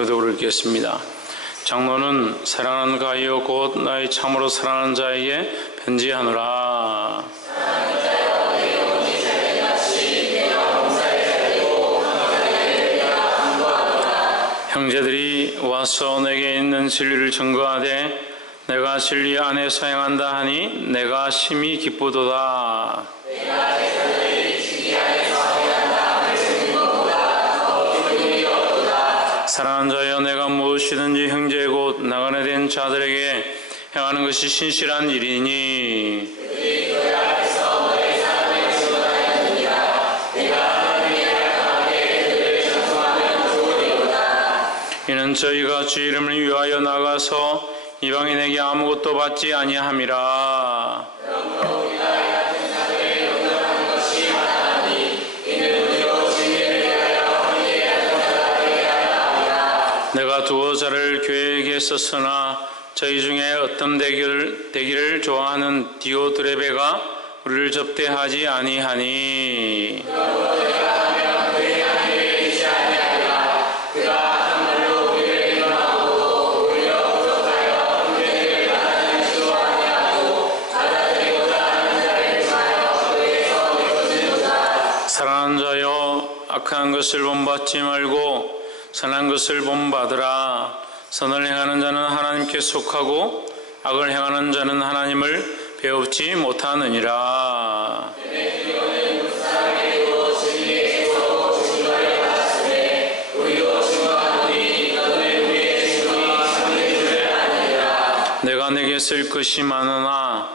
교독을 읽겠습니다. 장로는 사랑하는 가이오 곧 나의 참으로 사랑하는 자에게 편지하노라. 형제들이 와서 내게 있는 진리를 증거하되 내가 진리 안에서 행한다 하니 내가 심히 기쁘도다. 사랑하는 자여, 내가 무엇이든지 형제 곧 나그네 된 자들에게 행하는 것이 신실한 일이니 이는 저희가 주 이름을 위하여 나가서 이방인에게 아무것도 받지 아니함이라. 내가 두어 자를 교회에게 썼으나 저희 중에 어떤 되기를 좋아하는 디오드레베가 우리를 접대하지 아니하니 사랑하는 자여, 악한 것을 본받지 말고 선한 것을 본받으라. 선을 행하는 자는 하나님께 속하고 악을 행하는 자는 하나님을 배웁지 못하느니라. 내가 내게 쓸 것이 많으나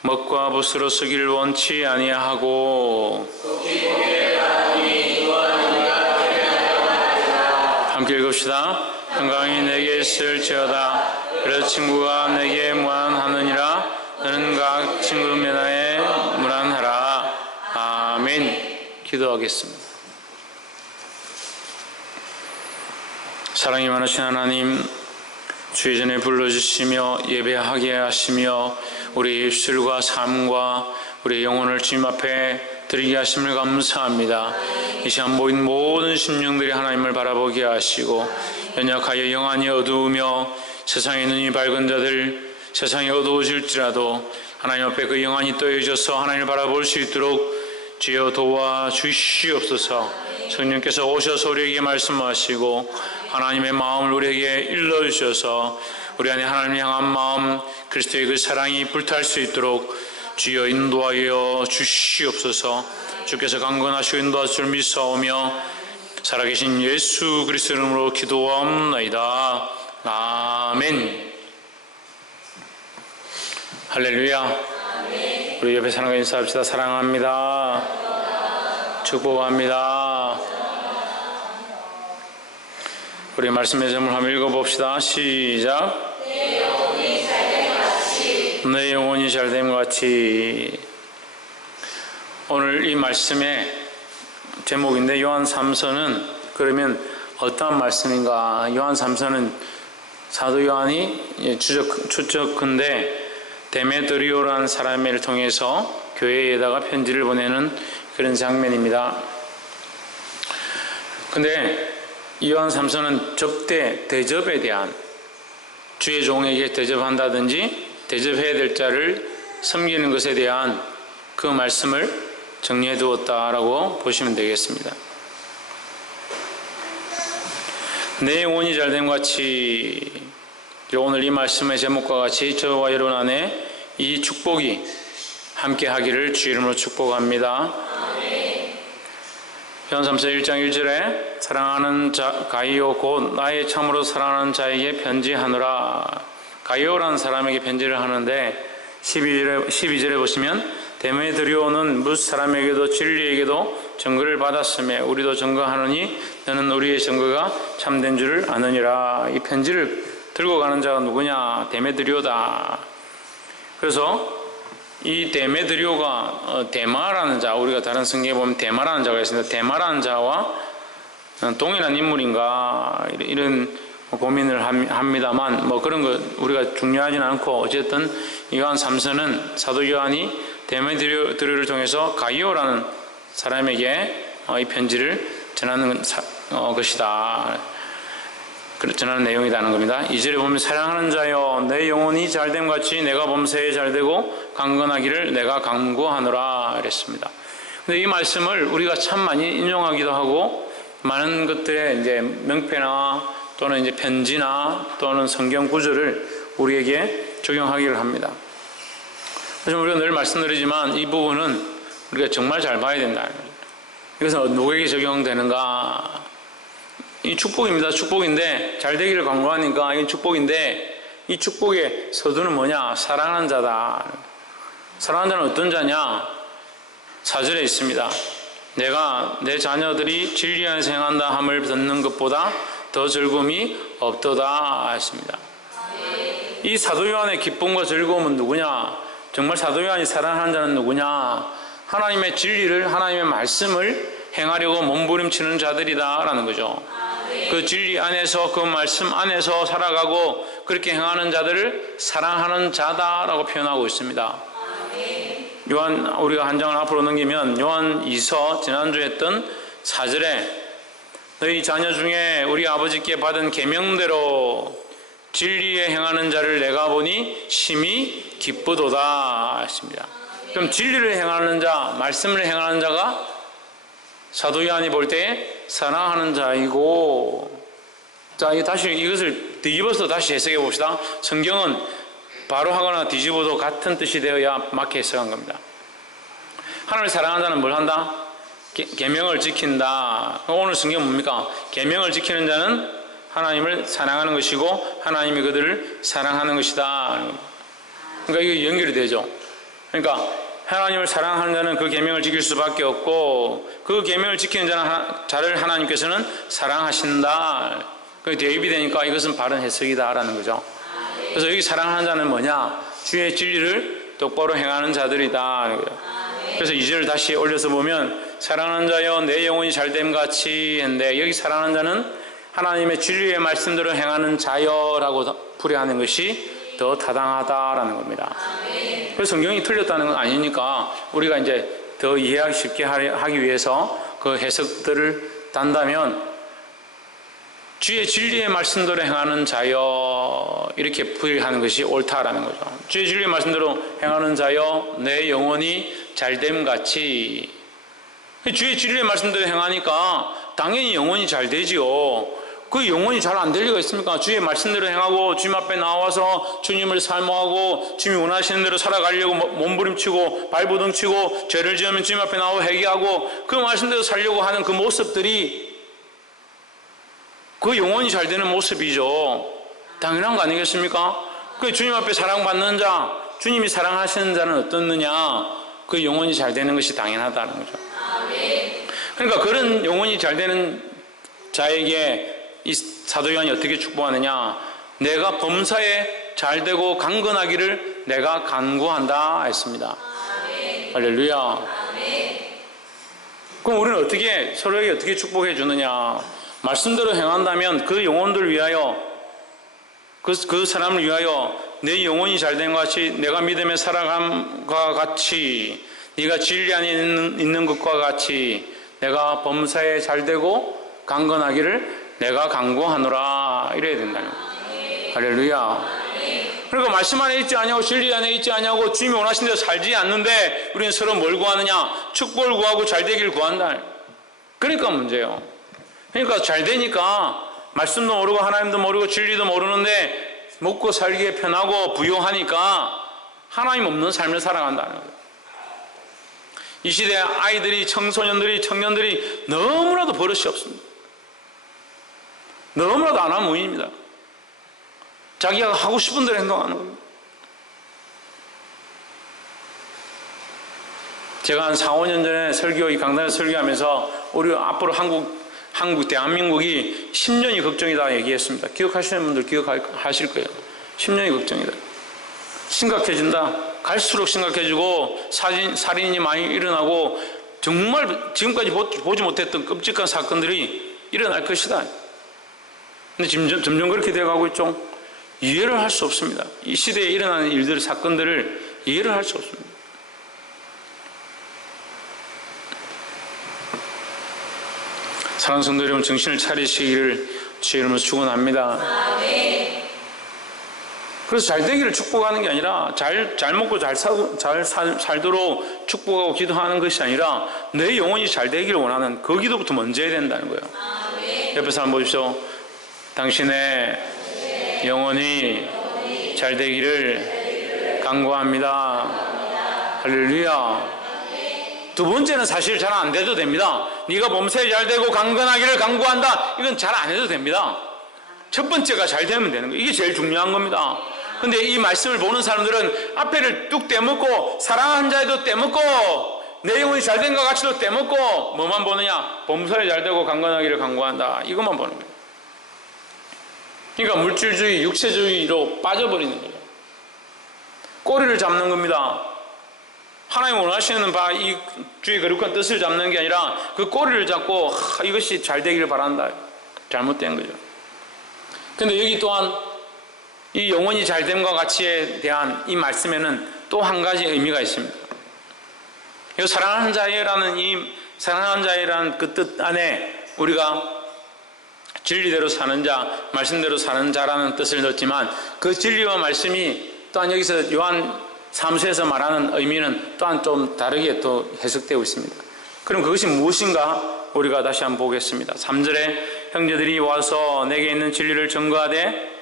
먹과 붓으로 쓰기를 원치 아니하고 함께 읽읍시다. 평강이 내게 있을지어다. 그래서 친구가 내게 무한하느니라. 너는 각 친구 면하에 무한하라. 아멘. 기도하겠습니다. 사랑이 많으신 하나님, 주의 전에 불러주시며 예배하게 하시며 우리 입술과 삶과 우리 영혼을 주님 앞에 드리게 하심을 감사합니다. 이 시간 모인 모든 심령들이 하나님을 바라보게 하시고 연약하여 영안이 어두우며 세상의 눈이 밝은 자들, 세상이 어두워질지라도 하나님 앞에 그 영안이 떠여져서 하나님을 바라볼 수 있도록 주여 도와주시옵소서. 성령께서 오셔서 우리에게 말씀하시고 하나님의 마음을 우리에게 일러주셔서 우리 안에 하나님을 향한 마음, 그리스도의 그 사랑이 불탈 수 있도록 주여 인도하여 주시옵소서. 주께서 강건하시고 인도하실 줄 믿사오며 살아계신 예수 그리스도 이름으로 기도하옵나이다. 아멘. 할렐루야. 아멘. 우리 옆에 사람과 인사합시다. 사랑합니다. 축복합니다. 우리 말씀의 제목을 한번 읽어봅시다. 시작. 내 영혼이 잘됨 같이. 오늘 이 말씀의 제목인데 요한 3서는 그러면 어떠한 말씀인가? 요한 3서는 사도 요한이 추적컨대 데메드리오라는 사람을 통해서 교회에다가 편지를 보내는 그런 장면입니다. 근데 요한 3서는 대접에 대한, 주의 종에게 대접한다든지 대접해야 될 자를 섬기는 것에 대한 그 말씀을 정리해 두었다라고 보시면 되겠습니다. 내 영혼이 잘됨 같이, 오늘 이 말씀의 제목과 같이 저와 여러분 안에 이 축복이 함께 하기를 주 이름으로 축복합니다. 요한 3서 1장 1절에 사랑하는 자 가이오 곧 나의 참으로 사랑하는 자에게 편지하노라. 가이오라는 사람에게 편지를 하는데 12절에 보시면 데메드리오는 무슨 사람에게도 진리에게도 증거를 받았으며 우리도 증거하노니 너는 우리의 증거가 참된 줄을 아느니라. 이 편지를 들고 가는 자가 누구냐? 데메드리오다. 그래서 이 데메드리오가 데마라는 자, 우리가 다른 성경에 보면 데마라는 자가 있습니다. 데마라는 자와 동일한 인물인가 이런 고민을 합니다만 그런 거 우리가 중요하진 않고 어쨌든 요한 3서는 사도 요한이 데메드리오를 통해서 가이오라는 사람에게 이 편지를 전하는 것이다. 전하는 내용이라는 겁니다. 2절에 보면 사랑하는 자여 내 영혼이 잘됨 같이 내가 범사에 잘되고 강건하기를 내가 간구하노라 이랬습니다. 근데 이 말씀을 우리가 참 많이 인용하기도 하고 많은 것들의 이제 명패나 또는 이제 편지나 또는 성경 구절을 우리에게 적용하기를 합니다. 그래서 우리가 늘 말씀드리지만 이 부분은 우리가 정말 잘 봐야 된다. 이것은 누구에게 적용되는가? 이 축복입니다. 축복인데 잘 되기를 간구하니까 이게 축복인데 이 축복의 서두는 뭐냐? 사랑하는 자다. 사랑하는 자는 어떤 자냐? 4절에 있습니다. 내가 내 자녀들이 진리 안에서 행한다 함을 듣는 것보다 더 즐거움이 없도다 했습니다. 이 사도 요한의 기쁨과 즐거움은 누구냐? 정말 사도 요한이 사랑하는 자는 누구냐? 하나님의 진리를, 하나님의 말씀을 행하려고 몸부림치는 자들이다 라는 거죠. 그 진리 안에서, 그 말씀 안에서 살아가고 그렇게 행하는 자들을 사랑하는 자다라고 표현하고 있습니다. 요한, 우리가 한 장을 앞으로 넘기면 요한 2서 지난주에 했던 4절에 너희 자녀 중에 우리 아버지께 받은 계명대로 진리에 행하는 자를 내가 보니 심히 기쁘도다 했습니다. 그럼 진리를 행하는 자, 말씀을 행하는 자가 사도 요한이 볼 때 사랑하는 자이고, 자, 다시 이것을 뒤집어서 다시 해석해 봅시다. 성경은 바로 하거나 뒤집어도 같은 뜻이 되어야 맞게 해석한 겁니다. 하나님을 사랑하는 자는 뭘 한다? 계명을 지킨다. 오늘 성경 뭡니까? 계명을 지키는 자는 하나님을 사랑하는 것이고 하나님이 그들을 사랑하는 것이다. 그러니까 이게 연결이 되죠. 그러니까 하나님을 사랑하는 자는 그 계명을 지킬 수밖에 없고 그 계명을 지키는 자를 하나님께서는 사랑하신다. 그게 대입이 되니까 이것은 바른 해석이다라는 거죠. 그래서 여기 사랑하는 자는 뭐냐? 주의 진리를 똑바로 행하는 자들이다. 그래서 2절을 다시 올려서 보면 사랑하는 자여 내 영혼이 잘됨 같이 했는데 여기 사랑하는 자는 하나님의 진리의 말씀대로 행하는 자여라고 풀이하는 것이 더 타당하다라는 겁니다. 그래서 성경이 틀렸다는 건 아니니까 우리가 이제 더 이해하기 쉽게 하기 위해서 그 해석들을 단다면 주의 진리의 말씀대로 행하는 자여 이렇게 풀이하는 것이 옳다라는 거죠. 주의 진리의 말씀대로 행하는 자여 내 영혼이 잘됨 같이. 주의 진리의 말씀대로 행하니까 당연히 영혼이 잘 되지요. 그 영혼이 잘 안 될 리가 있습니까? 주의 말씀대로 행하고 주님 앞에 나와서 주님을 사모하고 주님이 원하시는 대로 살아가려고 몸부림치고 발부둥치고 죄를 지으면 주님 앞에 나와 회개하고 그 말씀대로 살려고 하는 그 모습들이 그 영혼이 잘 되는 모습이죠. 당연한 거 아니겠습니까? 그 주님 앞에 사랑받는 자, 주님이 사랑하시는 자는 어떻느냐? 그 영혼이 잘 되는 것이 당연하다는 거죠. 그러니까 그런 영혼이 잘 되는 자에게 이 사도 요한이 어떻게 축복하느냐? 내가 범사에 잘 되고 강건하기를 내가 간구한다 했습니다. 할렐루야. 그럼 우리는 어떻게 서로에게 어떻게 축복해 주느냐? 말씀대로 행한다면 그 영혼들 위하여 그 사람을 위하여 내 영혼이 잘된 것 같이 내가 믿음에 살아감과 같이 네가 진리 안에 있는 것과 같이 내가 범사에 잘되고 강건하기를 내가 간구하노라 이래야 된다는 거예요. 할렐루야. 그러니까 말씀 안에 있지 아니하고 진리 안에 있지 아니하고 주님이 원하신 대로 살지 않는데 우리는 서로 뭘 구하느냐? 축복을 구하고 잘되기를 구한다. 그러니까 문제예요. 그러니까 잘 되니까 말씀도 모르고 하나님도 모르고 진리도 모르는데 먹고 살기에 편하고 부유하니까 하나님 없는 삶을 살아간다는 거예요. 이 시대 아이들이, 청소년들이, 청년들이 너무나도 버릇이 없습니다. 너무나도 안하무인입니다. 자기가 하고 싶은 대로 행동하는 겁니다. 제가 한 4, 5년 전에 이 강단에서 설교하면서 우리 앞으로 대한민국이 10년이 걱정이다 얘기했습니다. 기억하시는 분들 기억하실 거예요. 10년이 걱정이다. 심각해진다. 갈수록 심각해지고 살인이 많이 일어나고 정말 지금까지 보지 못했던 끔찍한 사건들이 일어날 것이다. 근데 점점 그렇게 되어가고 있죠. 이해를 할 수 없습니다. 이 시대에 일어나는 일들, 사건들을 이해를 할 수 없습니다. 사랑하는 성도 여러분, 정신을 차리시기를 주의 이름으로 축원합니다. 그래서 잘 되기를 축복하는 게 아니라 잘 먹고 잘 살도록 축복하고 기도하는 것이 아니라 내 영혼이 잘 되기를 원하는 그 기도부터 먼저 해야 된다는 거예요. 옆에 사람 보십시오. 당신의 영혼이 잘 되기를 간구합니다. 할렐루야. 두 번째는 사실 잘 안 돼도 됩니다. 네가 범사에 잘 되고 강건하기를 간구한다. 이건 잘 안 해도 됩니다. 첫 번째가 잘 되면 되는 거예요. 이게 제일 중요한 겁니다. 근데 이 말씀을 보는 사람들은 앞에를 뚝 떼먹고 사랑하는 자에도 떼먹고 내 영혼이 잘 된 것 같이도 떼먹고 뭐만 보느냐? 범사에 잘 되고 강건하기를 간구한다. 이것만 보는 거예요. 그러니까 물질주의, 육체주의로 빠져버리는 거예요. 꼬리를 잡는 겁니다. 하나님 원하시는 바 이 주의 거룩한 뜻을 잡는 게 아니라 그 꼬리를 잡고 이것이 잘 되기를 바란다. 잘못된 거죠. 근데 여기 또한 이 영혼이 잘됨과 가치에 대한 이 말씀에는 또 한 가지 의미가 있습니다. 이 사랑하는 자라는 그 뜻 안에 우리가 진리대로 사는 자, 말씀대로 사는 자라는 뜻을 넣었지만 그 진리와 말씀이 또한 여기서 요한 3서에서 말하는 의미는 또한 좀 다르게 또 해석되고 있습니다. 그럼 그것이 무엇인가 우리가 다시 한번 보겠습니다. 3절에 형제들이 와서 내게 있는 진리를 증거하되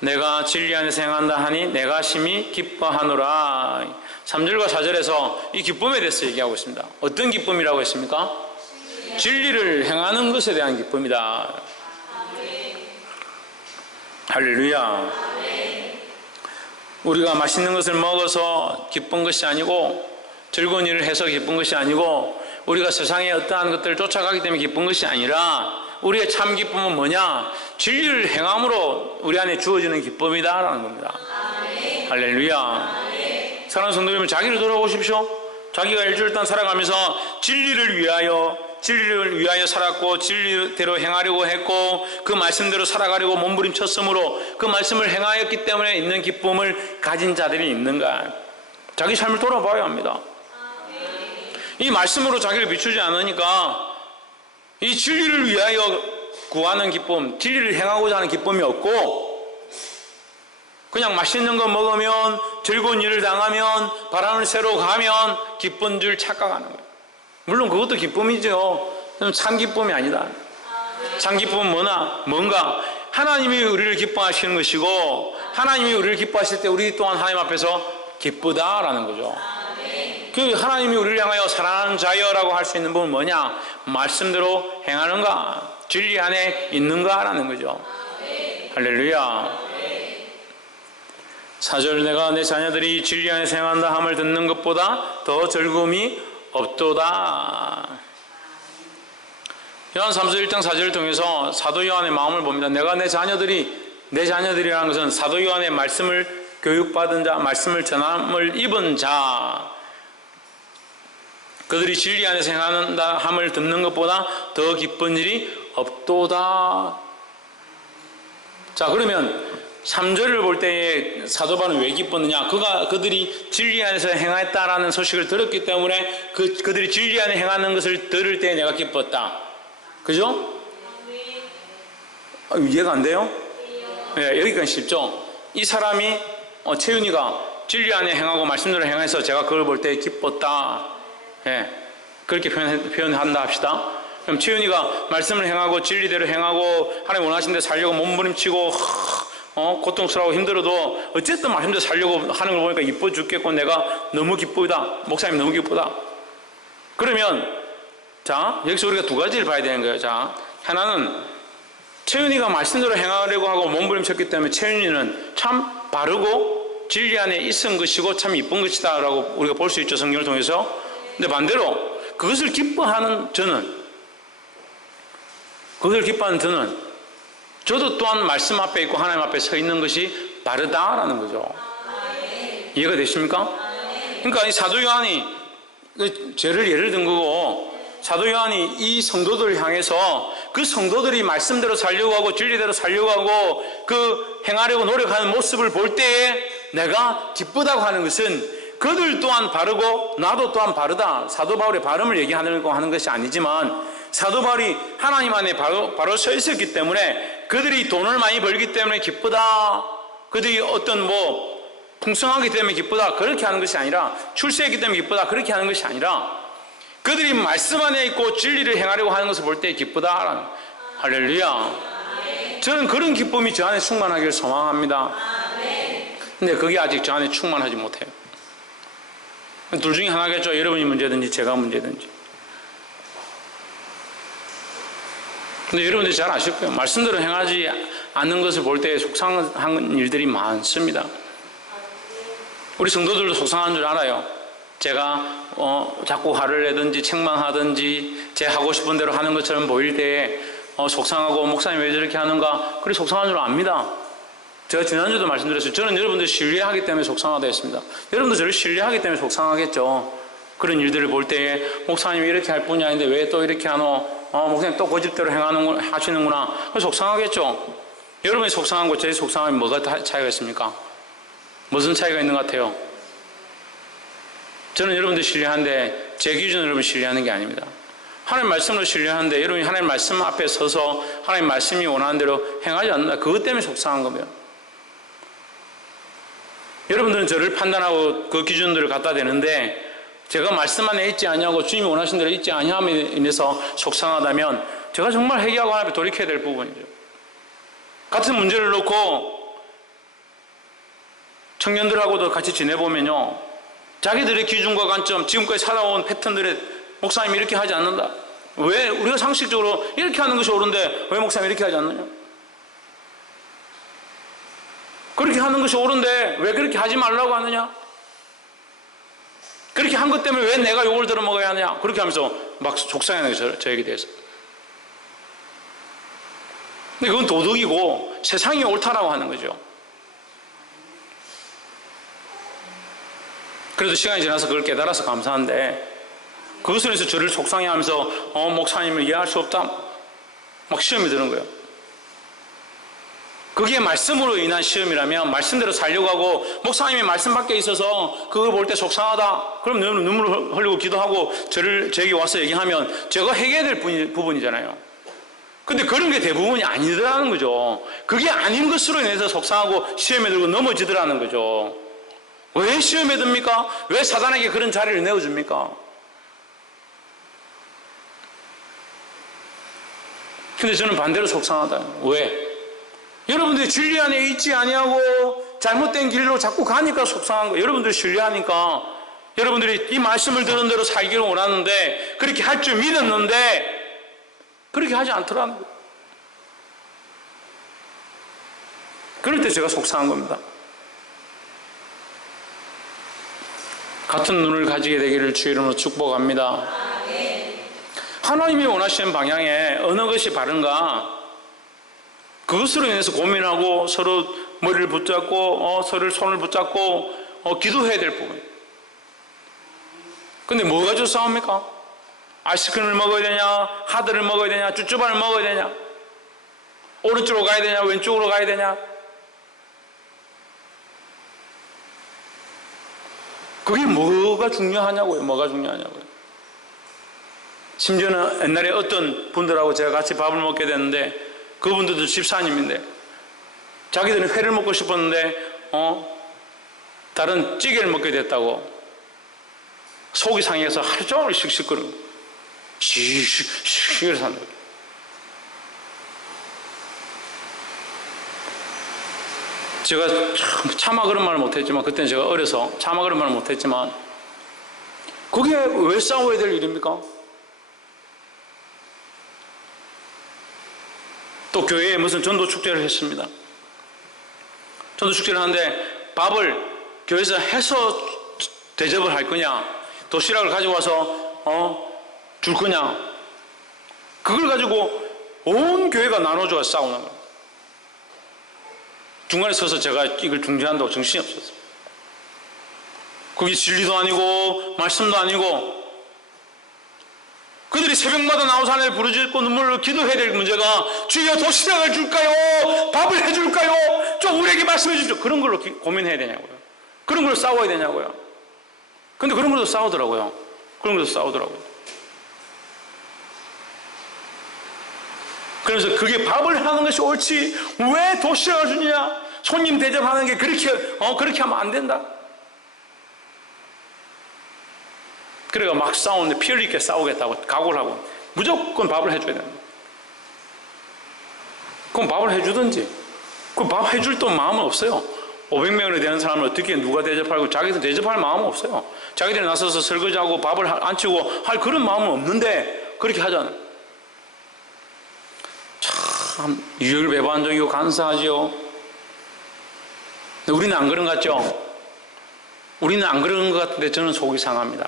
내가 진리 안에서 행한다 하니 내가 심히 기뻐하노라. 3절과 4절에서 이 기쁨에 대해서 얘기하고 있습니다. 어떤 기쁨이라고 했습니까? 진리를 행하는 것에 대한 기쁨이다. 할렐루야. 우리가 맛있는 것을 먹어서 기쁜 것이 아니고 즐거운 일을 해서 기쁜 것이 아니고 우리가 세상의 어떠한 것들을 쫓아가기 때문에 기쁜 것이 아니라 우리의 참 기쁨은 뭐냐? 진리를 행함으로 우리 안에 주어지는 기쁨이다라는 겁니다. 아멘. 할렐루야. 아멘. 사랑하는 성도 여러분, 자기를 돌아보십시오. 자기가 일주일 동안 살아가면서 진리를 위하여 살았고 진리대로 행하려고 했고 그 말씀대로 살아가려고 몸부림쳤으므로 그 말씀을 행하였기 때문에 있는 기쁨을 가진 자들이 있는가? 자기 삶을 돌아봐야 합니다. 이 말씀으로 자기를 비추지 않으니까 이 진리를 위하여 구하는 기쁨, 진리를 행하고자 하는 기쁨이 없고 그냥 맛있는 거 먹으면 즐거운 일을 당하면 바람을 쐬러 가면 기쁜 줄 착각하는 거예요. 물론 그것도 기쁨이죠. 참 기쁨이 아니다. 참 기쁨은 뭔가 하나님이 우리를 기뻐하시는 것이고 하나님이 우리를 기뻐하실 때 우리 또한 하나님 앞에서 기쁘다라는 거죠. 그 하나님이 우리를 향하여 사랑하는 자여라고 할 수 있는 부분은 뭐냐? 말씀대로 행하는가? 진리 안에 있는가라는 거죠. 할렐루야. 4절 내가 내 자녀들이 진리 안에서 행한다 함을 듣는 것보다 더 즐거움이 없도다. 요한 3서 1장 4절을 통해서 사도 요한의 마음을 봅니다. 내가 내 자녀들이라는 것은 사도 요한의 말씀을 교육받은 자, 말씀을 전함을 입은 자, 그들이 진리 안에서 행한다 함을 듣는 것보다 더 기쁜 일이 없도다. 자, 그러면 3절을 볼 때에 사도 바울은 왜 기뻤느냐? 그들이 진리 안에서 행했다라는 소식을 들었기 때문에 그들이 진리 안에 행하는 것을 들을 때 내가 기뻤다. 그죠? 이해가 안 돼요? 네, 여기까지 쉽죠? 이 사람이 채윤이가 진리 안에 행하고 말씀대로 행해서 제가 그걸 볼 때 기뻤다. 예, 그렇게 표현한다 합시다. 그럼 채윤이가 말씀을 행하고 진리대로 행하고 하나님 원하시는 데 살려고 몸부림치고 고통스러워 힘들어도 어쨌든 말씀대로 살려고 하는 걸 보니까 이뻐 죽겠고 내가 너무 기쁘다. 목사님 너무 기쁘다. 그러면 자, 여기서 우리가 두 가지를 봐야 되는 거예요. 자, 하나는 채윤이가 말씀대로 행하려고 하고 몸부림쳤기 때문에 채윤이는 참 바르고 진리 안에 있은 것이고 참 이쁜 것이다 라고 우리가 볼 수 있죠. 성경을 통해서. 근데 반대로 그것을 기뻐하는 저는 저도 또한 말씀 앞에 있고 하나님 앞에 서 있는 것이 바르다라는 거죠. 이해가 되십니까? 그러니까 이 사도 요한이 죄를 예를 든 거고 사도 요한이 이 성도들을 향해서 그 성도들이 말씀대로 살려고 하고 진리대로 살려고 하고 그 행하려고 노력하는 모습을 볼 때에 내가 기쁘다고 하는 것은 그들 또한 바르고 나도 또한 바르다. 사도 바울의 발음을 얘기하는 것이 아니지만 사도 바울이 하나님 안에 바로 서 있었기 때문에 그들이 돈을 많이 벌기 때문에 기쁘다, 그들이 어떤 풍성하기 때문에 기쁘다, 그렇게 하는 것이 아니라, 출세했기 때문에 기쁘다, 그렇게 하는 것이 아니라, 그들이 말씀 안에 있고 진리를 행하려고 하는 것을 볼 때 기쁘다. 할렐루야. 저는 그런 기쁨이 저 안에 충만하기를 소망합니다. 근데 그게 아직 저 안에 충만하지 못해요. 둘 중에 하나겠죠. 여러분이 문제든지 제가 문제든지. 근데 여러분들이 잘 아실 거예요. 말씀대로 행하지 않는 것을 볼 때 속상한 일들이 많습니다. 우리 성도들도 속상한 줄 알아요. 제가 자꾸 화를 내든지 책망하든지 제 하고 싶은 대로 하는 것처럼 보일 때에 속상하고, 목사님 왜 저렇게 하는가, 그래 속상한 줄 압니다. 제가 지난주도 말씀드렸어요. 저는 여러분들 신뢰하기 때문에 속상하다 했습니다. 여러분도 저를 신뢰하기 때문에 속상하겠죠. 그런 일들을 볼 때에 목사님이 이렇게 할 뿐이 아닌데 왜 또 이렇게 하노, 목사님 또 고집대로 하시는구나, 속상하겠죠. 여러분이 속상한 것, 제 속상함이 뭐가 차이가 있습니까? 무슨 차이가 있는 것 같아요? 저는 여러분들 신뢰하는데 제 기준으로 여러분 신뢰하는 게 아닙니다. 하나님 말씀으로 신뢰하는데 여러분이 하나님 말씀 앞에 서서 하나님 말씀이 원하는 대로 행하지 않는다, 그것 때문에 속상한 겁니다. 여러분들은 저를 판단하고 그 기준들을 갖다 대는데, 제가 말씀 안에 있지 아니하고 주님이 원하신 대로 있지 아니함에 인해서 속상하다면 제가 정말 회개하고 하나님 앞에 돌이켜야 될 부분이죠. 같은 문제를 놓고 청년들하고도 같이 지내보면요, 자기들의 기준과 관점, 지금까지 살아온 패턴들에 목사님이 이렇게 하지 않는다, 왜 우리가 상식적으로 이렇게 하는 것이 옳은데 왜 목사님이 이렇게 하지 않느냐, 그렇게 하는 것이 옳은데 왜 그렇게 하지 말라고 하느냐, 그렇게 한 것 때문에 왜 내가 욕을 들어먹어야 하느냐, 그렇게 하면서 막 속상해하는 거죠, 저에게 대해서. 근데 그건 도덕이고 세상이 옳다라고 하는 거죠. 그래도 시간이 지나서 그걸 깨달아서 감사한데, 그것을 해서 저를 속상해하면서 목사님을 이해할 수 없다, 막 시험이 드는 거예요. 그게 말씀으로 인한 시험이라면 말씀대로 살려고 하고, 목사님이 말씀 밖에 있어서 그걸 볼 때 속상하다, 그럼 눈물을 흘리고 기도하고 저에게 와서 얘기하면 제가 해결해야 될 부분이잖아요. 근데 그런 게 대부분이 아니더라는 거죠. 그게 아닌 것으로 인해서 속상하고 시험에 들고 넘어지더라는 거죠. 왜 시험에 듭니까? 왜 사단에게 그런 자리를 내어줍니까? 근데 저는 반대로 속상하다. 왜? 여러분들이 진리 안에 있지 아니하고 잘못된 길로 자꾸 가니까 속상한 거예요. 여러분들이 신뢰하니까, 여러분들이 이 말씀을 들은 대로 살기를 원하는데, 그렇게 할 줄 믿었는데 그렇게 하지 않더라는 거예요. 그럴 때 제가 속상한 겁니다. 같은 눈을 가지게 되기를 주의 이름으로 축복합니다. 하나님이 원하시는 방향에 어느 것이 바른가, 그것으로 인해서 고민하고 서로 머리를 붙잡고 서로 손을 붙잡고 기도해야 될 부분. 근데 뭐 가지고 싸웁니까? 아이스크림을 먹어야 되냐, 하드를 먹어야 되냐, 쭈쭈바를 먹어야 되냐, 오른쪽으로 가야 되냐, 왼쪽으로 가야 되냐, 그게 뭐가 중요하냐고요. 뭐가 중요하냐고요. 심지어는 옛날에 어떤 분들하고 제가 같이 밥을 먹게 됐는데, 그분들도 집사님인데 자기들은 회를 먹고 싶었는데 다른 찌개를 먹게 됐다고 속이 상해서 하루 종일 씩씩거리고 씩씩씩 이러고 사는 거예요. 제가 차마 그런 말을 못했지만, 그때는 제가 어려서 차마 그런 말을 못했지만, 그게 왜 싸워야 될 일입니까? 또 교회에 무슨 전도 축제를 했습니다. 전도 축제를 하는데 밥을 교회에서 해서 대접을 할 거냐, 도시락을 가져와서 줄 거냐, 그걸 가지고 온 교회가 나눠줘서 싸우는 거예요. 중간에 서서 제가 이걸 중재한다고 정신이 없었어요. 그게 진리도 아니고 말씀도 아니고, 그들이 새벽마다 나와서 하나님을 부르짖고 눈물로 기도해야 될 문제가, 주여 도시락을 줄까요? 밥을 해줄까요? 좀 우리에게 말씀해 주십시오. 그런 걸로 고민해야 되냐고요. 그런 걸로 싸워야 되냐고요. 근데 그런 걸로 싸우더라고요. 그런 걸로 싸우더라고요. 그래서 그게 밥을 하는 것이 옳지 왜 도시락을 주느냐? 손님 대접하는 게 그렇게 하면 안 된다. 그래가 막 싸우는데 피 흘리게 싸우겠다고 각오를 하고 무조건 밥을 해줘야 된다. 그럼 밥을 해주든지. 그 밥 해줄 또 마음은 없어요. 500명이 되는 사람을 어떻게 누가 대접하고 자기도 대접할 마음은 없어요. 자기들이 나서서 설거지하고 밥을 안 치고 할 그런 마음은 없는데 그렇게 하잖아요. 참 유혈배반적이고 간사하죠. 우리는 안 그런 것 같죠? 우리는 안 그런 것 같은데 저는 속이 상합니다.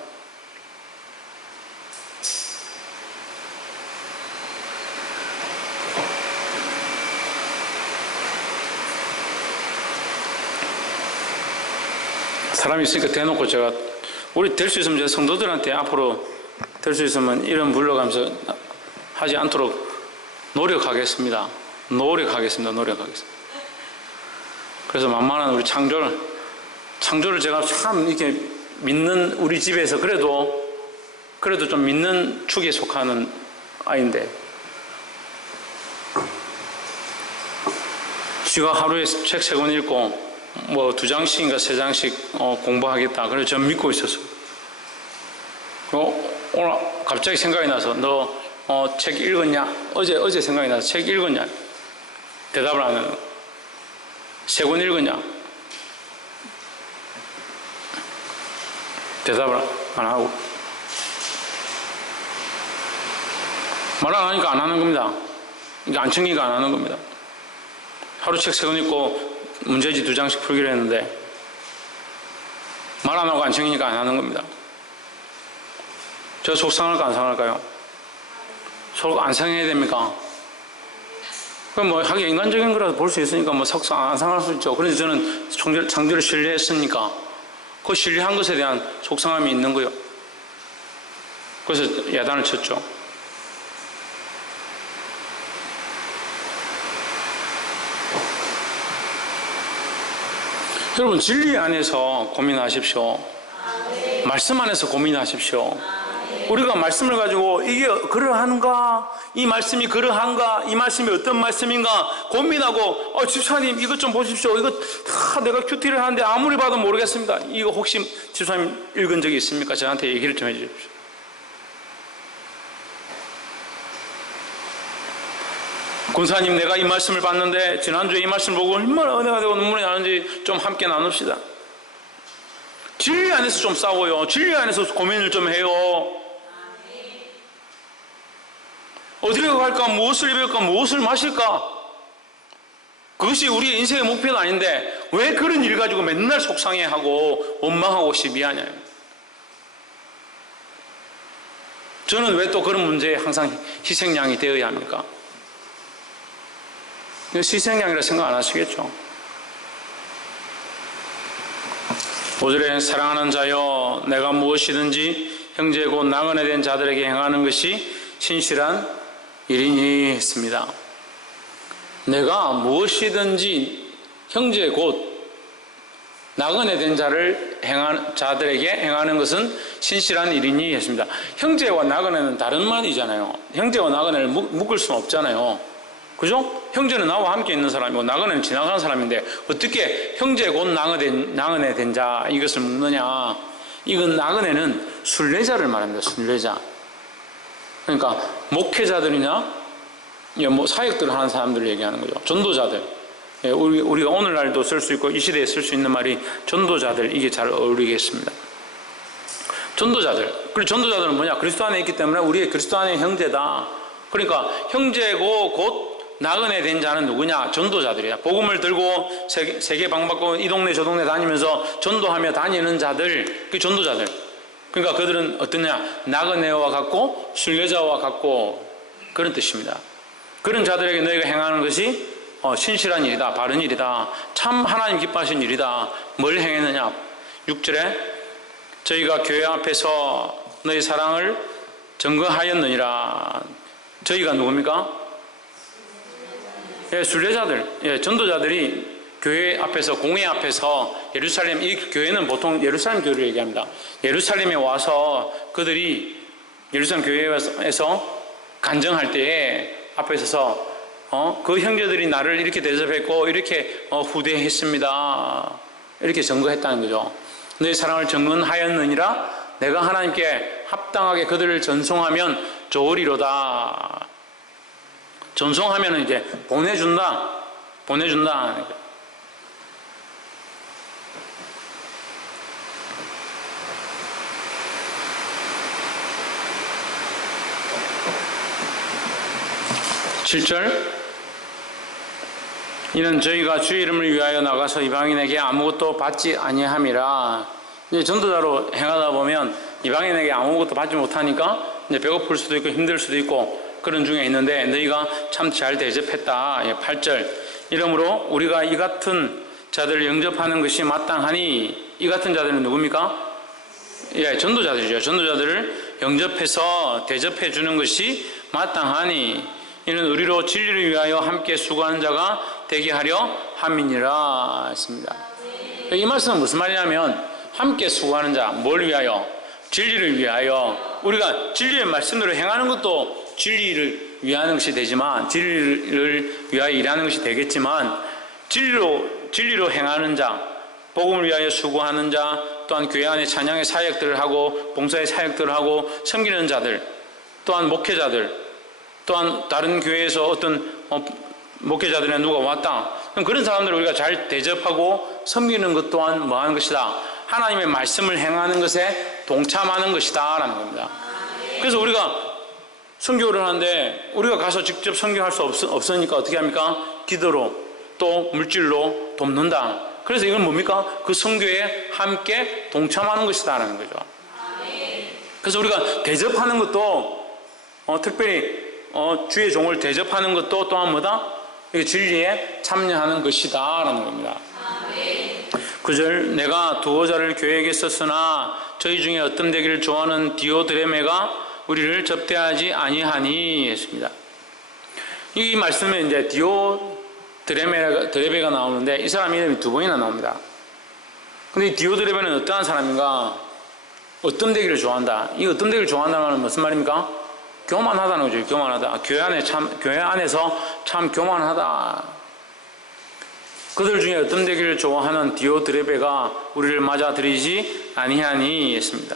사람이 있으니까 대놓고 제가 우리 될 수 있으면 제가 성도들한테 앞으로 될 수 있으면 이런 물러가면서 하지 않도록 노력하겠습니다. 그래서 만만한 우리 창조를 제가 참 이렇게 믿는 우리 집에서 그래도 좀 믿는 축에 속하는 아이인데 지가 하루에 책 3권 읽고 뭐 2장씩인가 3장씩 공부하겠다. 그래서 전 믿고 있었어요. 오늘 갑자기 생각이 나서 너 책 읽었냐? 어제 생각이 나서 책 읽었냐? 대답을 안 하는 3권 읽었냐? 대답을 안 하고 말 안 하니까 안 하는 겁니다. 이게 안 챙기니까 안 하는 겁니다. 하루 책 3권 읽고 문제지 2장씩 풀기로 했는데 말 안 하고 안 챙기니까 안 하는 겁니다. 저 속상할까 안 상할까요? 속 안 상해야 됩니까? 그럼 뭐 하기 인간적인 거라도 볼 수 있으니까 뭐 속상 안 상할 수 있죠. 그래서 저는 창조를 신뢰했으니까 그 신뢰한 것에 대한 속상함이 있는 거예요. 그래서 야단을 쳤죠. 여러분 진리 안에서 고민하십시오. 말씀 안에서 고민하십시오. 우리가 말씀을 가지고 이게 그러한가? 이 말씀이 그러한가? 이 말씀이 어떤 말씀인가? 고민하고 집사님 이것 좀 보십시오. 이거 다 내가 큐티를 하는데 아무리 봐도 모르겠습니다. 이거 혹시 집사님 읽은 적이 있습니까? 저한테 얘기를 좀 해주십시오. 권사님 내가 이 말씀을 봤는데 지난주에 이 말씀을 보고 얼마나 은혜가 되고 눈물이 나는지 좀 함께 나눕시다. 진리 안에서 좀 싸워요. 진리 안에서 고민을 좀 해요. 어디로 갈까? 무엇을 입을까? 무엇을 마실까? 그것이 우리의 인생의 목표는 아닌데 왜 그런 일 가지고 맨날 속상해하고 원망하고 시비하냐. 저는 왜 또 그런 문제에 항상 희생양이 되어야 합니까? 희생양이라 생각 안 하시겠죠? 5절에 사랑하는 자여 내가 무엇이든지 형제 곧 나그네 된 자들에게 행하는 것이 신실한 일이니 했습니다. 내가 무엇이든지 형제 곧 나그네 된 자들에게 행하는 것은 신실한 일이니 했습니다. 형제와 나그네는 다른 말이잖아요. 형제와 나그네를 묶을 수는 없잖아요. 그죠? 형제는 나와 함께 있는 사람이고 나그네는 지나가는 사람인데 어떻게 형제 곧 나그네 된 자 이것을 묶느냐. 이건 나그네는 순례자를 말합니다. 순례자. 그러니까 목회자들이나 뭐 사역들을 하는 사람들을 얘기하는 거죠. 전도자들. 우리가 오늘날도 쓸 수 있고 이 시대에 쓸 수 있는 말이 전도자들. 이게 잘 어울리겠습니다. 전도자들. 그리고 전도자들은 뭐냐? 그리스도 안에 있기 때문에 우리의 그리스도 안의 형제다. 그러니까 형제고 곧 나그네 된 자는 누구냐? 전도자들이야. 복음을 들고 세계 방방곡 이 동네 저 동네 다니면서 전도하며 다니는 자들, 그 전도자들. 그러니까 그들은 어떠냐? 나그네와 같고 순례자와 같고 그런 뜻입니다. 그런 자들에게 너희가 행하는 것이 신실한 일이다, 바른 일이다, 참 하나님 기뻐하신 일이다. 뭘 행했느냐? 6절에 저희가 교회 앞에서 너희 사랑을 증거하였느니라. 저희가 누굽니까? 순례자들, 전도자들이 교회 앞에서, 공회 앞에서 예루살렘, 이 교회는 보통 예루살렘 교회를 얘기합니다. 예루살렘에 와서 그들이 예루살렘 교회에서 간증할 때에 앞에 서서 그 형제들이 나를 이렇게 대접했고 이렇게 후대했습니다. 이렇게 증거했다는 거죠. 너희 사랑을 증언하였느니라. 내가 하나님께 합당하게 그들을 전송하면 좋으리로다. 전송하면 이제 보내준다. 보내준다. 7절 이는 저희가 주의 이름을 위하여 나가서 이방인에게 아무것도 받지 아니함이라. 이제 전도자로 행하다 보면 이방인에게 아무것도 받지 못하니까 이제 배고플 수도 있고 힘들 수도 있고 그런 중에 있는데 너희가 참 잘 대접했다. 8절 이러므로 우리가 이 같은 자들을 영접하는 것이 마땅하니. 이 같은 자들은 누굽니까? 전도자들이죠. 전도자들을 영접해서 대접해 주는 것이 마땅하니 이는 우리로 진리를 위하여 함께 수고하는 자가 되게 하려 함이니라 했습니다. 이 말씀은 무슨 말이냐면 함께 수고하는 자, 뭘 위하여? 진리를 위하여. 우리가 진리의 말씀대로 행하는 것도 진리를 위하는 것이 되지만, 진리를 위하여 일하는 것이 되겠지만, 진리로 행하는 자, 복음을 위하여 수고하는 자, 또한 교회 안에 찬양의 사역들을 하고 봉사의 사역들을 하고 섬기는 자들, 또한 목회자들, 또한 다른 교회에서 어떤 목회자들이나 누가 왔다. 그럼 그런 사람들을 우리가 잘 대접하고 섬기는 것 또한 뭐 하는 것이다? 하나님의 말씀을 행하는 것에 동참하는 것이다 라는 겁니다. 그래서 우리가 선교를 하는데 우리가 가서 직접 선교할 수 없으니까 어떻게 합니까? 기도로 또 물질로 돕는다. 그래서 이건 뭡니까? 그 선교에 함께 동참하는 것이다 라는 거죠. 그래서 우리가 대접하는 것도 특별히 주의 종을 대접하는 것도 또한 뭐다? 진리에 참여하는 것이다 라는 겁니다. 9절 내가 두오자를 교회에게 썼으나 저희 중에 어떤 되기를 좋아하는 디오드레메가 우리를 접대하지 아니하니 했습니다. 이 말씀에 이제 디오드레베가 나오는데 이 사람 이름이 두 번이나 나옵니다. 근데 이 디오드레베는 어떠한 사람인가? 어떤 되기를 좋아한다. 이 어떤 되기를 좋아한다는 말은 무슨 말입니까? 교만하다는 거죠. 교만하다. 교회 안에서 참 교만하다. 그들 중에 어떤 되기를 좋아하는 디오드레베가 우리를 맞아들이지 아니하니 했습니다.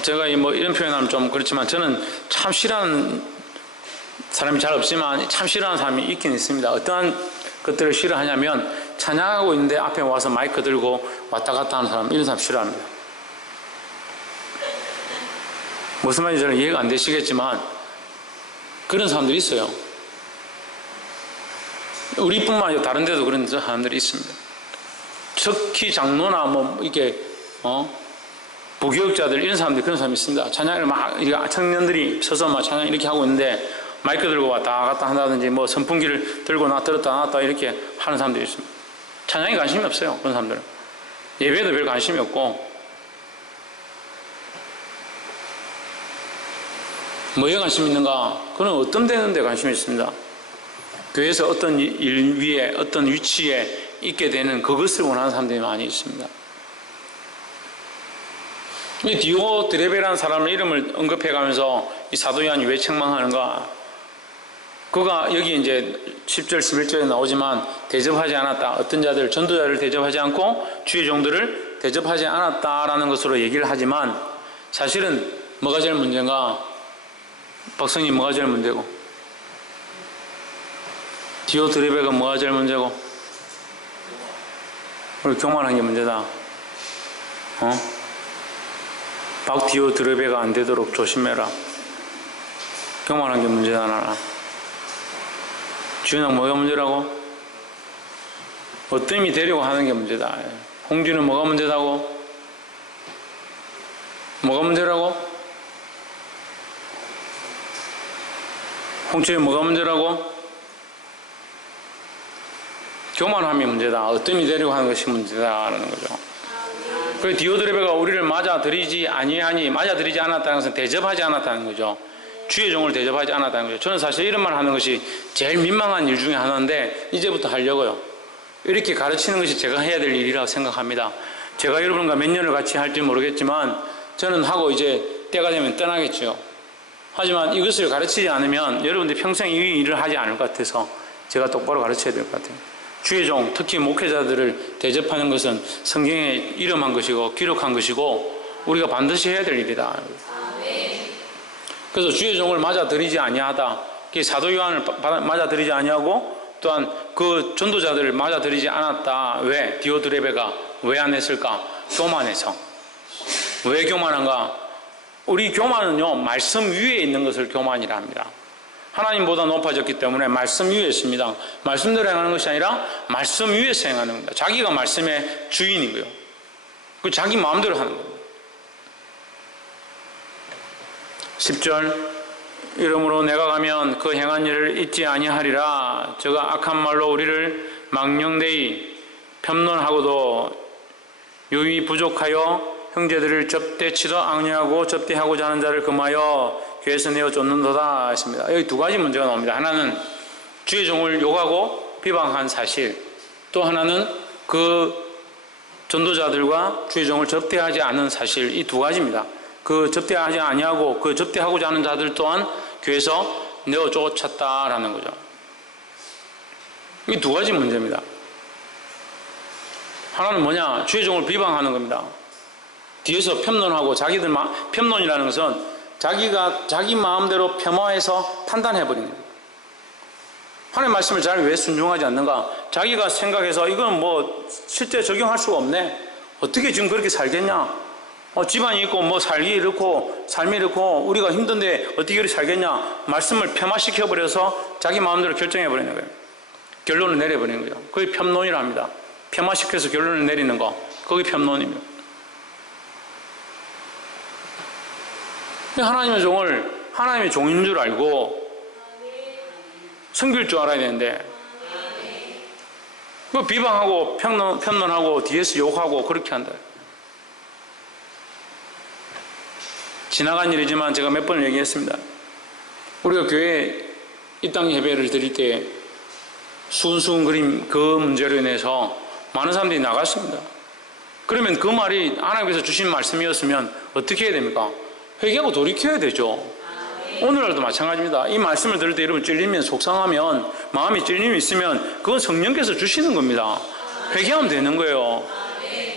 제가 이런 표현하면 좀 그렇지만 저는 참 싫어하는 사람이 잘 없지만 참 싫어하는 사람이 있긴 있습니다. 어떠한 것들을 싫어하냐면 찬양하고 있는데 앞에 와서 마이크 들고 왔다 갔다 하는 사람, 이런 사람 싫어합니다. 무슨 말인지 저는 이해가 안 되시겠지만 그런 사람들이 있어요. 우리뿐만 아니라 다른 데도 그런 사람들이 있습니다. 특히 장로나 이게 부교육자들 이런 사람들이 그런 사람이 있습니다. 찬양을 막 청년들이 서서 막 찬양 이렇게 하고 있는데 마이크 들고 왔다 갔다 한다든지 선풍기를 들고 들었다 놨다 이렇게 하는 사람들이 있습니다. 찬양에 관심이 없어요. 그런 사람들은 예배에도 별 관심이 없고 뭐에 관심이 있는가? 그는 어떤 데는데 관심이 있습니다. 교회에서 어떤 일 위에 어떤 위치에 있게 되는 그것을 원하는 사람들이 많이 있습니다. 이 디오드레베라는 사람의 이름을 언급해가면서 이 사도 요한이 왜 책망하는가? 그가 여기 이제 10절 11절에 나오지만 대접하지 않았다. 어떤 자들 전도자를 대접하지 않고 주의 종들을 대접하지 않았다라는 것으로 얘기를 하지만 사실은 뭐가 제일 문제인가? 박성님 뭐가 제일 문제고? 디오드레베가 뭐가 제일 문제고? 우리 교만한 게 문제다. 박디오드레베가 안 되도록 조심해라. 교만한 게 문제다 나라. 주인은 뭐가 문제라고? 어뜸이 되려고 하는 게 문제다. 홍주는 뭐가 문제다고? 뭐가 문제라고? 홍주는 뭐가 문제라고? 교만함이 문제다. 어뜸이 되려고 하는 것이 문제다라는 거죠. 그래서 디오드레베가 우리를 맞아들이지 아니하니, 맞아들이지 않았다는 것은 대접하지 않았다는 거죠. 주의 종을 대접하지 않았다는 거죠. 저는 사실 이런 말 하는 것이 제일 민망한 일 중에 하나인데 이제부터 하려고요. 이렇게 가르치는 것이 제가 해야 될 일이라고 생각합니다. 제가 여러분과 몇 년을 같이 할지 모르겠지만 저는 하고 이제 때가 되면 떠나겠죠. 하지만 이것을 가르치지 않으면 여러분들이 평생 이 일을 하지 않을 것 같아서 제가 똑바로 가르쳐야 될 것 같아요. 주의 종, 특히 목회자들을 대접하는 것은 성경에 이름한 것이고 기록한 것이고 우리가 반드시 해야 될 일이다. 그래서 주의 종을 맞아들이지 아니하다. 사도 요한을 맞아들이지 아니하고 또한 그 전도자들을 맞아들이지 않았다. 왜? 디오드레베가 왜 안 했을까? 교만해서. 왜 교만한가? 우리 교만은요, 말씀 위에 있는 것을 교만이라 합니다. 하나님보다 높아졌기 때문에 말씀 위에 있습니다. 말씀대로 행하는 것이 아니라 말씀 위에서 행하는 겁니다. 자기가 말씀의 주인이고요. 그 자기 마음대로 하는 겁니다. 10절 이러므로 내가 가면 그 행한 일을 잊지 아니하리라. 저가 악한 말로 우리를 망령되이 편론하고도 유의 부족하여 형제들을 접대치도 악냐하고 접대하고자 하는 자를 금하여 교회에서 내어 쫓는도다 했습니다. 여기 두 가지 문제가 나옵니다. 하나는 주의 종을 욕하고 비방한 사실, 또 하나는 그 전도자들과 주의 종을 접대하지 않은 사실, 이 두 가지입니다. 그 접대하지 아니하고 그 접대하고자 하는 자들 또한 교회에서 내어 쫓았다라는 거죠. 이 두 가지 문제입니다. 하나는 뭐냐? 주의 종을 비방하는 겁니다. 뒤에서 편론하고 자기들 편론이라는 것은 자기가 자기 마음대로 폄하해서 판단해버리는 거예요. 하나님의 말씀을 잘 왜 순종하지 않는가? 자기가 생각해서 이건 뭐 실제 적용할 수가 없네. 어떻게 지금 그렇게 살겠냐? 집안이 있고 뭐 살기 이렇고 삶이 이렇고 우리가 힘든데 어떻게 그렇게 살겠냐? 말씀을 폄하시켜버려서 자기 마음대로 결정해버리는 거예요. 결론을 내려버리는 거예요. 그게 편론이라 합니다. 폄하시켜서 결론을 내리는 거, 그게 편론입니다. 하나님의 종을 하나님의 종인 줄 알고 섬길 줄 알아야 되는데 그 비방하고 편론하고 뒤에서 욕하고 그렇게 한다. 지나간 일이지만 제가 몇 번 얘기했습니다. 우리가 교회에 이 땅 예배를 드릴 때 수근수근 그림 그 문제로 인해서 많은 사람들이 나갔습니다. 그러면 그 말이 하나님께서 주신 말씀이었으면 어떻게 해야 됩니까? 회개하고 돌이켜야 되죠. 오늘날도 마찬가지입니다. 이 말씀을 들을 때 여러분 찔리면 속상하면 마음이 찔림이 있으면 그건 성령께서 주시는 겁니다. 회개하면 되는 거예요.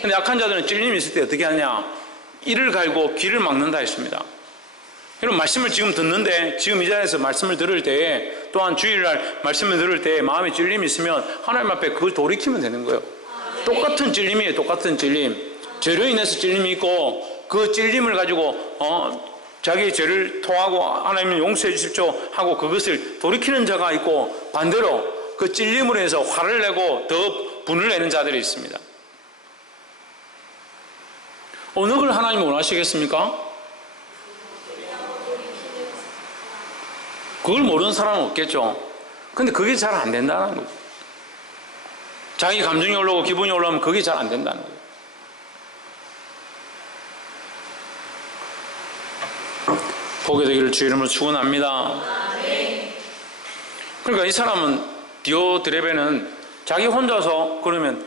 근데 약한 자들은 찔림이 있을 때 어떻게 하냐? 이를 갈고 귀를 막는다 했습니다. 여러분 말씀을 지금 듣는데 지금 이 자리에서 말씀을 들을 때에 또한 주일날 말씀을 들을 때 마음에 찔림이 있으면 하나님 앞에 그걸 돌이키면 되는 거예요. 똑같은 찔림이에요. 똑같은 찔림. 죄로 인해서 찔림이 있고 그 찔림을 가지고 자기 죄를 토하고 하나님 용서해 주십시오 하고 그것을 돌이키는 자가 있고 반대로 그 찔림으로 해서 화를 내고 더 분을 내는 자들이 있습니다. 어느 걸 하나님 원하시겠습니까? 그걸 모르는 사람은 없겠죠. 근데 그게 잘 안 된다는 거죠. 자기 감정이 올라오고 기분이 올라오면 그게 잘 안 된다는 거예요. 복이 되기를 주 이름으로 축원합니다. 그러니까 이 사람은 디오드레베는 자기 혼자서 그러면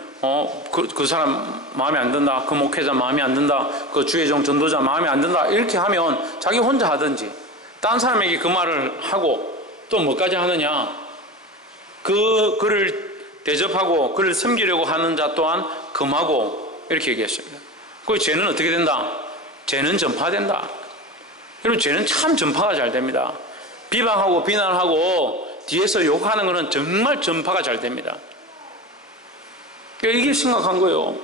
그 사람 마음에 안 든다, 그 목회자 마음에 안 든다, 그 주의 종 전도자 마음에 안 든다 이렇게 하면 자기 혼자 하든지 딴 사람에게 그 말을 하고 또 뭐까지 하느냐? 그를 대접하고 그를 섬기려고 하는 자 또한 금하고 이렇게 얘기했습니다. 그 죄는 어떻게 된다? 죄는 전파된다. 여러분 죄는 참 전파가 잘 됩니다. 비방하고 비난하고 뒤에서 욕하는 것은 정말 전파가 잘 됩니다. 이게 심각한 거예요.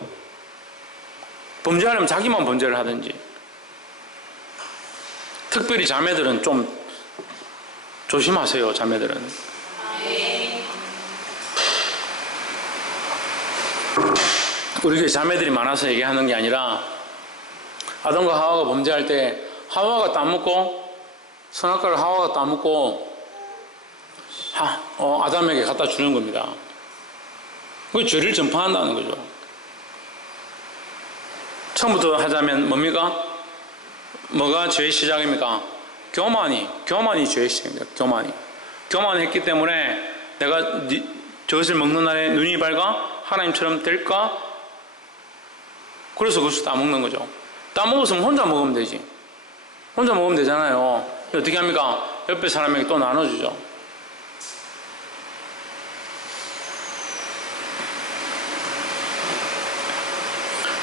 범죄하려면 자기만 범죄를 하든지. 특별히 자매들은 좀 조심하세요. 자매들은. 우리 교회 자매들이 많아서 얘기하는 게 아니라 아담과 하와가 범죄할 때 하와가 따먹고 선악과를 하와가 따먹고 아담에게 갖다 주는 겁니다. 그 죄를 전파한다는 거죠. 처음부터 하자면 뭡니까? 뭐가 죄의 시작입니까? 교만이 죄의 시작입니다. 교만했기 때문에 내가 저것을 먹는 날에 눈이 밝아 하나님처럼 될까? 그래서 그것을 따먹는 거죠. 따먹었으면 혼자 먹으면 되지. 혼자 먹으면 되잖아요. 어떻게 합니까? 옆에 사람에게 또 나눠주죠.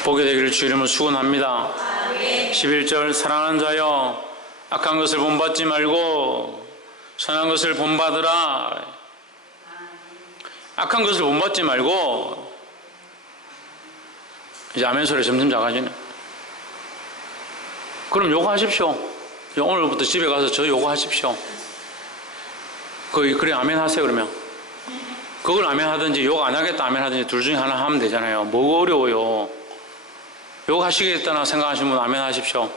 복이 되기를 주 이름으로 축원합니다. 11절 사랑하는 자여 악한 것을 본받지 말고 선한 것을 본받으라. 악한 것을 본받지 말고 이제 아멘 소리 점점 작아지네. 그럼 요구하십시오. 오늘부터 집에 가서 저 요구하십시오. 그래 아멘 하세요. 그러면 그걸 아멘 하든지 욕 안 하겠다 아멘 하든지 둘 중에 하나 하면 되잖아요. 뭐가 어려워요. 욕하시겠다나 생각하시는 분 아멘 하십시오.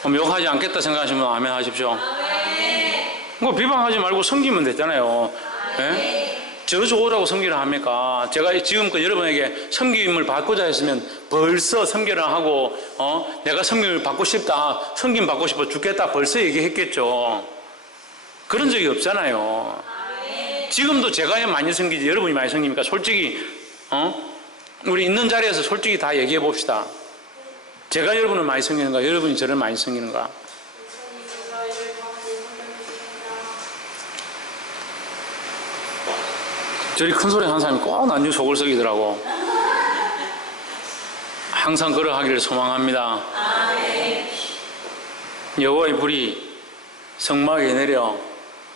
그럼 욕하지 않겠다 생각하시는 분 아멘 하십시오. 뭐 비방하지 말고 섬기면 되잖아요. 예? 저 좋으라고 섬기라 합니까? 제가 지금껏 여러분에게 섬김을 받고자 했으면 벌써 섬기라 하고 내가 섬김을 받고 싶다, 섬김 받고 싶어 죽겠다 벌써 얘기했겠죠. 그런 적이 없잖아요. 지금도 제가 많이 섬기지 여러분이 많이 섬깁니까? 솔직히 우리 있는 자리에서 솔직히 다 얘기해 봅시다. 제가 여러분을 많이 섬기는가, 여러분이 저를 많이 섬기는가? 저리 큰 소리 하는 사람이 꼭 나중에 속을 썩이더라고. 항상 그러하기를 소망합니다. 여호와의 불이 성막에 내려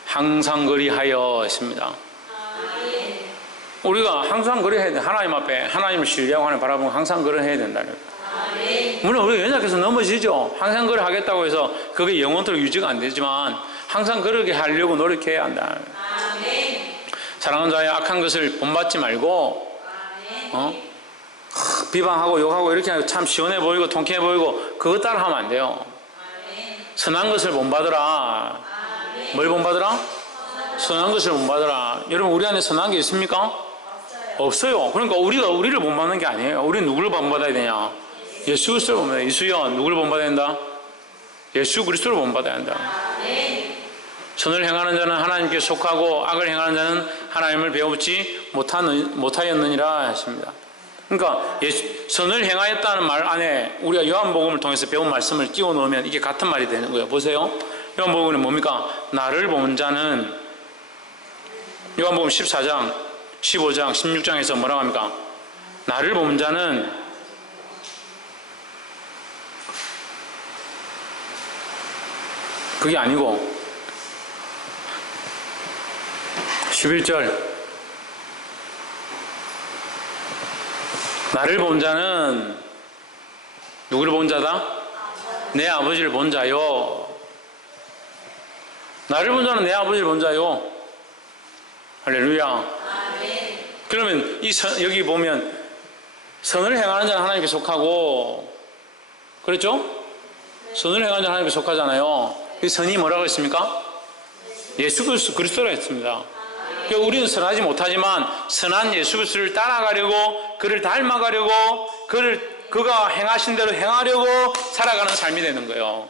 항상 그리하여 했습니다. 우리가 항상 그래야 돼. 하나님 앞에 하나님을 신뢰하고 하나님 바라보면 항상 그래야 된다는 거예요. 물론 우리가 연약해서 넘어지죠. 항상 그래 하겠다고 해서 그게 영원토록 유지가 안 되지만 항상 그렇게 하려고 노력해야 한다. 사랑하는 자의 악한 것을 본받지 말고 비방하고 욕하고 이렇게 하면 참 시원해 보이고 통쾌해 보이고 그거 따라 하면 안 돼요. 선한 것을 본받으라. 뭘 본받으라? 선한 것을 본받으라. 여러분 우리 안에 선한 게 있습니까? 없어요. 그러니까 우리가 우리를 본받는 게 아니에요. 우리는 누구를 본받아야 되냐? 예수 그리스도를 본받아야 돼. 이수연 누구를 본받아야 된다? 예수 그리스도를 본받아야 한다. 선을 행하는 자는 하나님께 속하고 악을 행하는 자는 하나님을 배우지 못하였느니라 하십니다. 그러니까 선을 행하였다는 말 안에 우리가 요한복음을 통해서 배운 말씀을 끼워 넣으면 이게 같은 말이 되는 거예요. 보세요. 요한복음은 뭡니까? 나를 본 자는 요한복음 14장, 15장, 16장에서 뭐라고 합니까? 나를 본 자는 그게 아니고 11절 나를 본 자는 누구를 본 자다? 내 아버지를 본 자요. 나를 본 자는 내 아버지를 본 자요. 할렐루야. 그러면 여기 보면 선을 행하는 자는 하나님께 속하고 그렇죠? 선을 행하는 자는 하나님께 속하잖아요. 이 선이 뭐라고 했습니까? 예수 그리스도라 했습니다. 그러니까 우리는 선하지 못하지만 선한 예수 그리스도를 따라가려고 그를 닮아가려고 그가 행하신 대로 행하려고 살아가는 삶이 되는 거예요.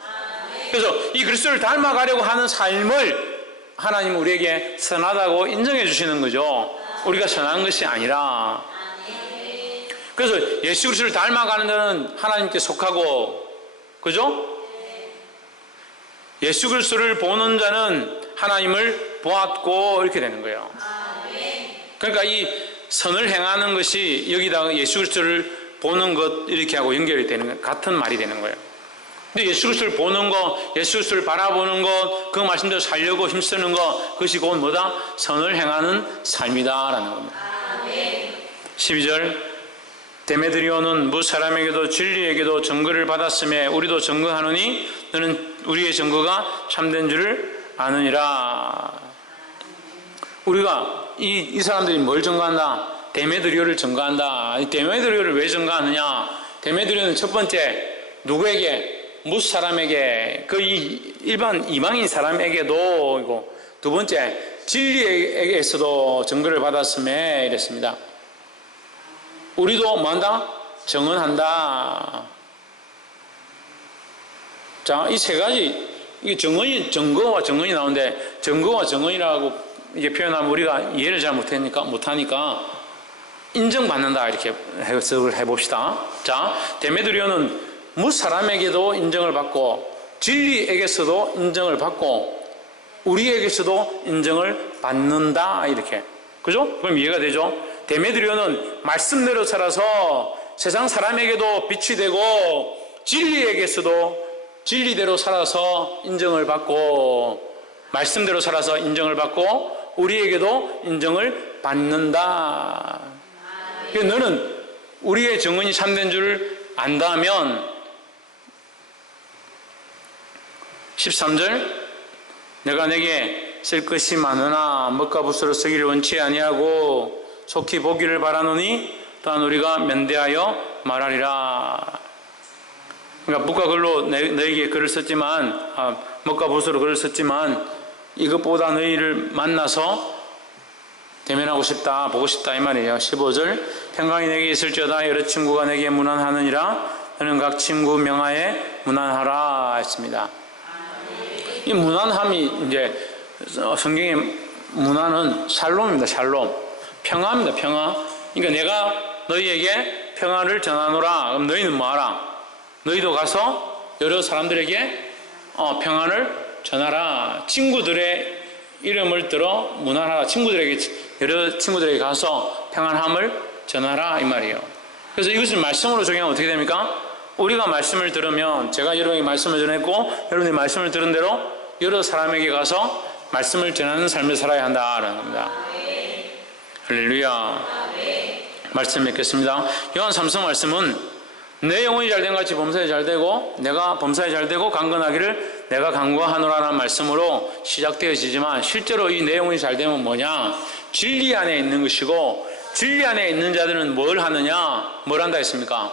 그래서 이 그리스도를 닮아가려고 하는 삶을 하나님 우리에게 선하다고 인정해 주시는 거죠. 우리가 선한 것이 아니라. 그래서 예수 그리스도를 닮아가는 자는 하나님께 속하고 그죠? 예수 그리스도를 보는 자는 하나님을 보았고 이렇게 되는 거예요. 그러니까 이 선을 행하는 것이 여기다가 예수 그리스도를 보는 것 이렇게 하고 연결이 되는 거예요. 같은 말이 되는 거예요. 근데 예수 그리스도를 보는 것, 예수 그리스도를 바라보는 것, 그 말씀대로 살려고 힘쓰는 것, 그것이 곧 뭐다? 선을 행하는 삶이다라는 겁니다. 12절 데메드리오는 무사람에게도 진리에게도 증거를 받았음에 우리도 증거하노니 너는 우리의 증거가 참된 줄을 아느니라. 우리가 이 사람들이 뭘 증거한다? 데메드리오를 증거한다. 이 데메드리오를 왜 증거하느냐? 데메드리오는 첫 번째 누구에게? 무사람에게, 그 일반 이방인 사람에게도 이고 두 번째 진리에게서도 증거를 받았음에 이랬습니다. 우리도 뭐한다? 증언한다. 자, 이 세 가지 이게 증거와 증언이 나오는데 증거와 증언이라고 이게 표현하면 우리가 이해를 잘 못하니까 인정받는다 이렇게 해석을 해봅시다. 자, 데메드리오는 무사람에게도 인정을 받고 진리에게서도 인정을 받고 우리에게서도 인정을 받는다 이렇게. 그죠? 그럼 이해가 되죠? 데메드리오는 말씀대로 살아서 세상 사람에게도 빛이 되고 진리에게서도 진리대로 살아서 인정을 받고 말씀대로 살아서 인정을 받고 우리에게도 인정을 받는다. 그러니까 너는 우리의 증언이 참된 줄 안다면 13절 내가 내게 쓸 것이 많으나 먹과 부스로 쓰기를 원치 아니하고 속히 보기를 바라노니 또한 우리가 면대하여 말하리라. 그러니까 북과 글로 너에게 글을 썼지만 먹과 부스로 글을 썼지만 이것보다 너희를 만나서 대면하고 싶다 보고 싶다 이 말이에요. 15절 평강이 내게 있을지어다 여러 친구가 내게 문안하느니라 너는 각 친구 명하에 문안하라 했습니다. 이 문안함이 이제 성경의 문안은 샬롬입니다. 샬롬 평화입니다. 평화. 그러니까 내가 너희에게 평화를 전하노라. 그럼 너희는 뭐하라? 너희도 가서 여러 사람들에게 평안을 전하라. 친구들의 이름을 들어 문안하라. 여러 친구들에게 가서 평안함을 전하라 이 말이에요. 그래서 이것을 말씀으로 적용하면 어떻게 됩니까? 우리가 말씀을 들으면 제가 여러분에게 말씀을 전했고 여러분이 말씀을 들은 대로 여러 사람에게 가서 말씀을 전하는 삶을 살아야 한다라는 겁니다. 할렐루야. 말씀 맺겠습니다. 요한 3서 말씀은 내 영혼이 잘된 같이 범사에 잘되고 내가 범사에 잘되고 강건하기를 내가 간구하노라는 말씀으로 시작되어지지만 실제로 이 내 영혼이 잘되면 뭐냐? 진리 안에 있는 것이고 진리 안에 있는 자들은 뭘 하느냐? 뭘 한다 했습니까?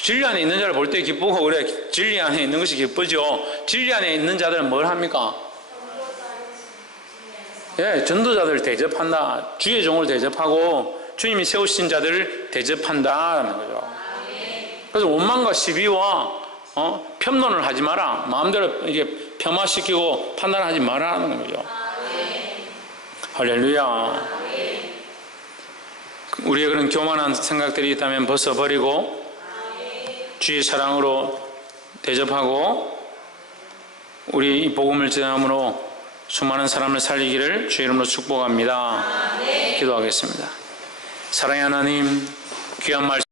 진리 안에 있는 자를 볼 때 기쁘고 그래. 진리 안에 있는 것이 기쁘죠. 진리 안에 있는 자들은 뭘 합니까? 예, 전도자들을 대접한다. 주의 종을 대접하고 주님이 세우신 자들을 대접한다라는 거죠. 그래서 원망과 시비와 편론을 하지 마라. 마음대로 이게 폄하시키고 판단하지 마라는 거죠. 할렐루야. 우리의 그런 교만한 생각들이 있다면 벗어버리고 주의 사랑으로 대접하고 우리 이 복음을 전함으로 수많은 사람을 살리기를 주의 이름으로 축복합니다. 기도하겠습니다. 사랑의 하나님, 귀한 말씀